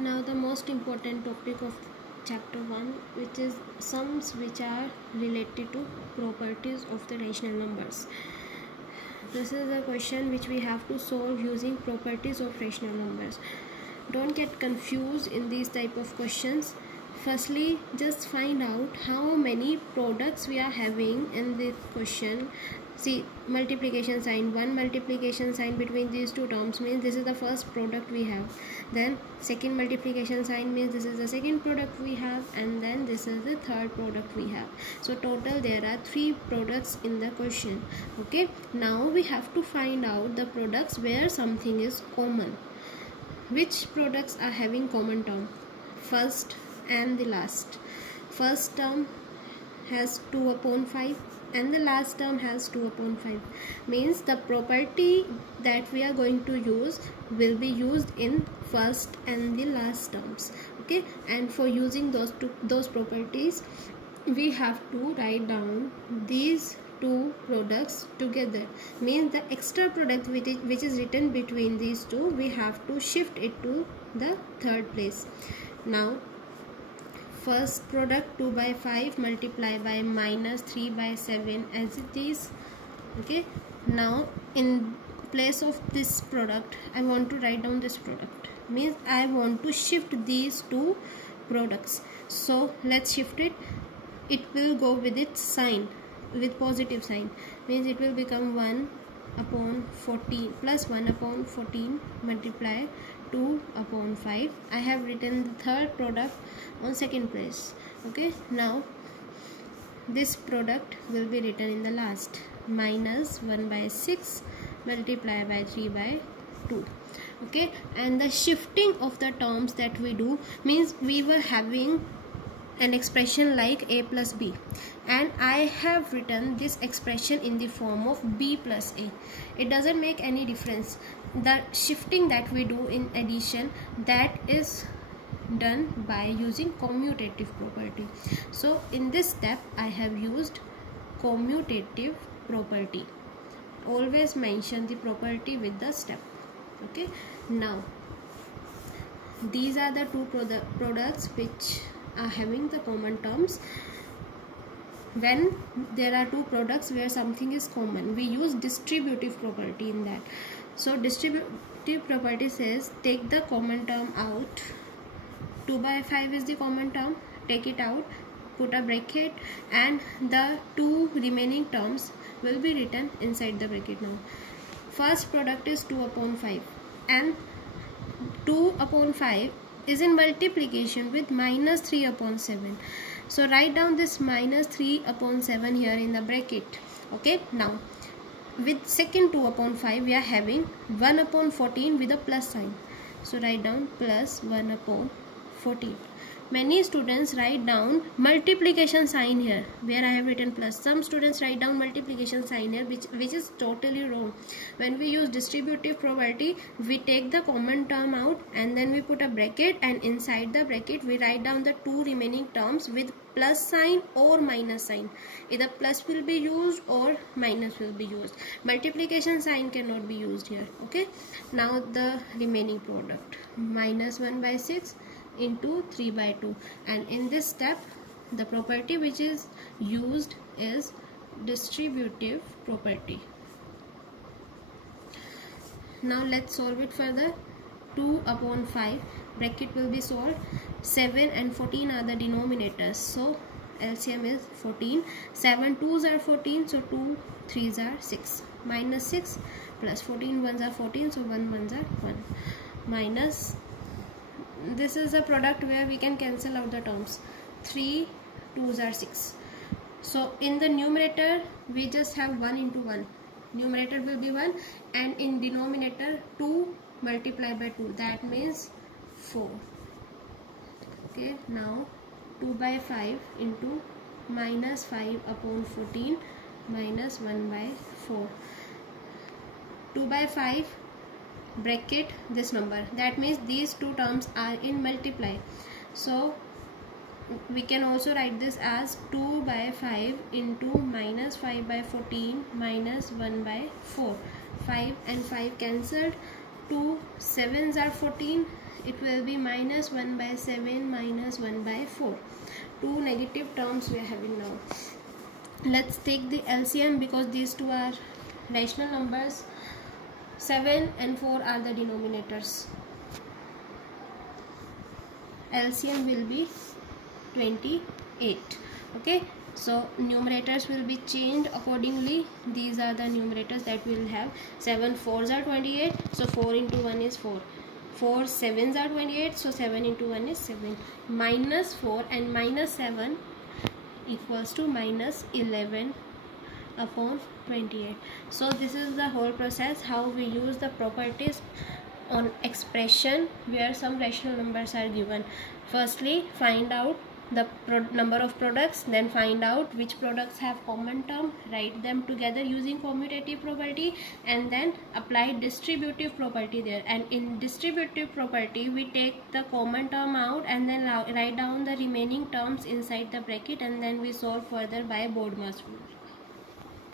Now the most important topic of chapter 1, which is sums which are related to properties of the rational numbers. This is a question which we have to solve using properties of rational numbers. Don't get confused in these type of questions. Firstly, just find out how many products we are having in this question. See, multiplication sign, one multiplication sign between these two terms means this is the first product we have. Then second multiplication sign means this is the second product we have, and then this is the third product we have. So total there are 3 products in the question. Okay, now we have to find out the products where something is common. Which products are having common term? First and the last. First term has 2 upon 5 and the last term has 2 upon 5. Means the property that we are going to use will be used in first and the last terms. Okay, and for using those properties, we have to write down these 2 products together. Means the extra product which is written between these two, we have to shift it to the third place. Now first product 2 by 5 multiply by minus 3 by 7 as it is. Okay, now in place of this product I want to write down this product. Means I want to shift these 2 products. So let's shift it. It will go with its sign, with positive sign. Means it will become 1 upon 14 plus 1 upon 14 multiply 2 upon 5. I have written the third product on second place. Okay, now this product will be written in the last. Minus 1 by 6 multiply by 3 by 2. Okay, and the shifting of the terms that we do means we were having an expression like a plus b, and I have written this expression in the form of b plus a. It doesn't make any difference. The shifting that we do in addition, that is done by using commutative property. So in this step I have used commutative property. Always mention the property with the step. Okay, now these are the 2 products which are having the common terms. When there are 2 products where something is common, we use distributive property in that. So distributive property says take the common term out. 2 by 5 is the common term, take it out, put a bracket, and the 2 remaining terms will be written inside the bracket. Now first product is 2 upon 5 and 2 upon 5 is in multiplication with minus 3 upon 7. So write down this minus 3 upon 7 here in the bracket. Okay, now with second 2 upon 5 we are having 1 upon 14 with a plus sign. So write down plus 1 upon 14. Many students write down multiplication sign here where I have written plus. Some students write down multiplication sign here which is totally wrong. When we use distributive property, we take the common term out and then we put a bracket, and inside the bracket we write down the 2 remaining terms with plus sign or minus sign. Either plus will be used or minus will be used. Multiplication sign cannot be used here. Okay, now the remaining product minus 1 by 6 into 3 by 2, and in this step the property which is used is distributive property. Now let's solve it further. 2 upon 5 bracket will be solved. 7 and 14 are the denominators, so LCM is 14. 7 2s are 14, so 2 3s are 6. Minus 6 plus 14 1s are 14, so 1 1s are 1. Minus, this is a product where we can cancel out the terms. 3 2s are 6. So in the numerator we just have 1 into 1. Numerator will be 1, and in denominator 2 multiplied by 2, that means 4. Okay, now 2 by 5 into minus 5 upon 14 minus 1 by 4. 2 by 5 bracket this number, that means these 2 terms are in multiply. So we can also write this as 2 by 5 into minus 5 by 14 minus 1 by 4. 5 and 5 cancelled, 2 7s are 14. It will be minus 1 by 7 minus 1 by 4. Two negative terms we are having now. Let's take the LCM because these two are rational numbers. 7 and 4 are the denominators. LCM will be 28. Okay, so numerators will be changed accordingly. These are the numerators that we will have. 7 4s are 28, so 4 into 1 is 4. 4 7s are 28, so 7 into 1 is 7. Minus 4 and minus 7 equals to minus 11 upon 28. So this is the whole process, how we use the properties on expression where some rational numbers are given. Firstly, find out the number of products, then find out which products have common term, write them together using commutative property, and then apply distributive property there. And in distributive property we take the common term out and then write down the remaining terms inside the bracket, and then we solve further by Bodmer's rule.